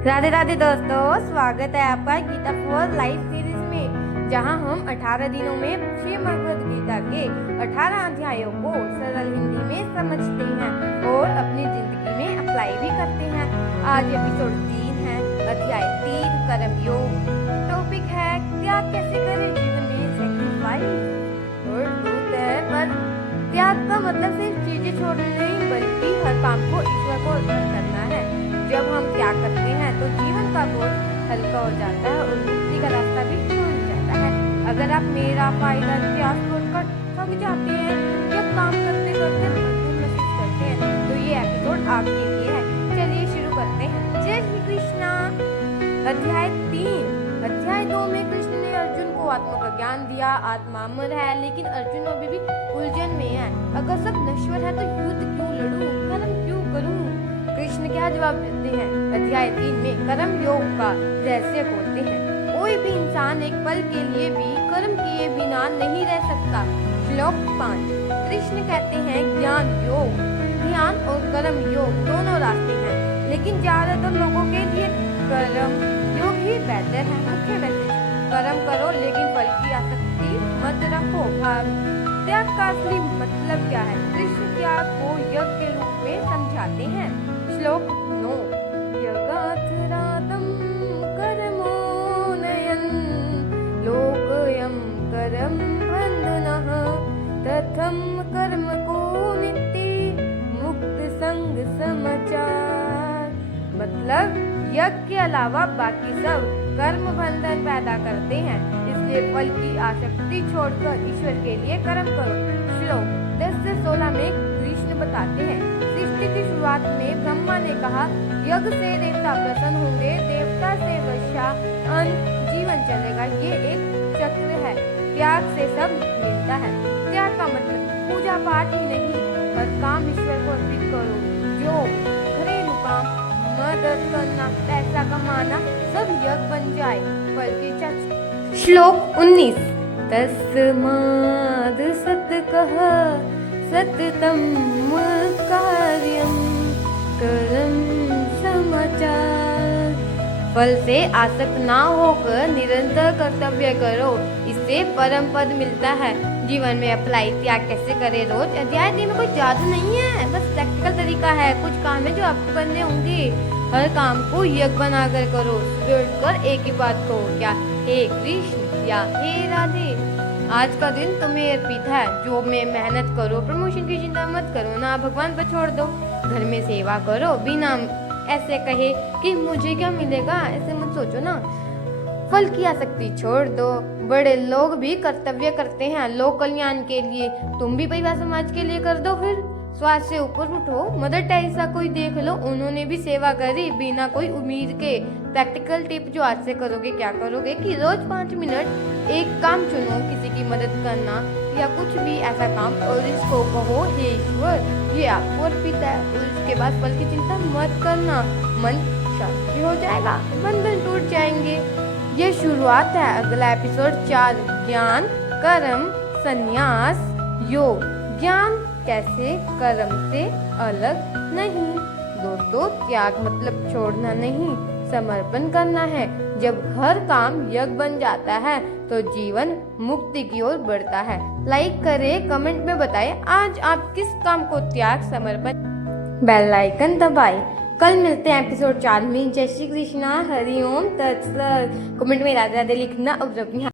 राधे राधे दोस्तों, स्वागत है आपका गीता फॉर लाइफ सीरीज में, जहां हम 18 दिनों में श्री भगवद गीता के 18 अध्यायों को सरल हिंदी में समझते हैं और अपनी जिंदगी में अप्लाई भी करते हैं। आज एपिसोड 3 है, अध्याय 3 कर्म योग। टॉपिक है त्याग कैसे करें जीवन में सैक्रिफाइस। और दूत है, पर त्याग का मतलब सिर्फ चीजें छोड़ना नहीं, बल्कि हर काम को ईश्वर को अर्पण करना है। जब हम त्याग करते हैं तो जीवन का बोझ हल्का हो जाता है और मुक्ति का रास्ता भी खुल जाता है। अगर आप मेरा फायदा त्याग छोड़कर थक जाते हैं या काम करते करते भरपूर महसूस करते हैं तो ये एपिसोड आपके लिए है। चलिए शुरू करते हैं। जय श्री कृष्णा। अध्याय 3। अध्याय 2 में कृष्ण ने अर्जुन को आत्मा का ज्ञान दिया। आत्मा अमर है, लेकिन अर्जुन अभी भी उलझन में है। अगर सब नश्वर है तो युद्ध क्यों लड़ूं, कर्म क्यों करूं? कृष्ण क्या जवाब देते हैं? अध्याय 3 में कर्म योग का रहस्य खोलते हैं। कोई भी इंसान एक पल के लिए भी कर्म किए बिना नहीं रह सकता। श्लोक 5। कृष्ण कहते हैं ज्ञान योग, ध्यान और कर्म योग दोनों रास्ते हैं, लेकिन ज्यादातर लोगों के लिए कर्म योग ही बेहतर है। मुख्य मैसेज: कर्म करो लेकिन फल की आसक्ति मत रखो। त्याग का असली मतलब क्या है? कृष्ण त्याग को यज्ञ के रूप में समझाते हैं। श्लोक 9। यगात्रादं कर्मो नयन् लोकयं कर्म बन्धनः तथं कर्म को नित्य मुक्त संग समाचार। मतलब यज्ञ के अलावा बाकी सब कर्म बंधन पैदा करते हैं, इसलिए फल की आसक्ति छोड़कर ईश्वर के लिए कर्म करो। श्लोक 10 से 16 में कृष्ण बताते हैं सृष्टि की शुरुआत में ब्रह्मा ने कहा यज्ञ से देवता प्रसन्न होंगे, देवता से वर्षा जीवन चलेगा। ये एक चक्र है। त्याग से सब मिलता है। त्याग का मतलब पूजा पाठ ही नहीं, हर काम ईश्वर को अर्पित करो। जो घरेलू काम, मदद करना, पैसा कमाना सब यज्ञ बन जाए, फल की चर्चा। श्लोक 19। तस्माद् सत्कः सततं कार्यं कर्म समाचार। फल से आसक्त ना होकर निरंतर कर्तव्य करो, इससे परम पद मिलता है। जीवन में अप्लाई त्याग कैसे करें रोज। अध्याय 3 में कोई जादू नहीं है, बस प्रैक्टिकल तरीका है। कुछ काम है जो आपको करने होंगे। हर काम को यज्ञ बनाकर करो। बैठकर एक ही बात कहो, क्या हे कृष्ण या हे राधे, आज का दिन तुम्हें अर्पित है। जॉब में मेहनत करो, प्रमोशन की चिंता मत करो, ना भगवान पर छोड़ दो। घर में सेवा करो, बिना ऐसे कहे कि मुझे क्या मिलेगा, ऐसे मत सोचो ना। फल की आसक्ति छोड़ दो। बड़े लोग भी कर्तव्य करते हैं लोक कल्याण के लिए, तुम भी परिवार समाज के लिए कर दो। फिर स्वास्थ्य से ऊपर उठो। मदर टेरेसा को ही देख लो, उन्होंने भी सेवा करी बिना कोई उम्मीद के। प्रैक्टिकल टिप जो आज से करोगे, क्या करोगे कि रोज 5 मिनट एक काम चुनो, किसी की मदद करना या कुछ भी ऐसा काम, और इसको कहो हे ईश्वर ये आपको अर्पित है। और उसके बाद फल की चिंता मत करना, मन शांति हो जाएगा, बंधन टूट जाएंगे। ये शुरुआत है। अगला एपिसोड 4 ज्ञान कर्म संन्यास योग। ज्ञान कैसे कर्म से अलग नहीं। दोस्तों, त्याग मतलब छोड़ना नहीं, समर्पण करना है। जब हर काम यज्ञ बन जाता है तो जीवन मुक्ति की ओर बढ़ता है। लाइक करें, कमेंट में बताएं आज आप किस काम को त्याग समर्पण। बेल आइकन दबाएं। कल मिलते हैं एपिसोड 4 में। जय श्री कृष्णा, हरि ओम, तत्सत। कमेंट में राधे राधे लिखना और अपनी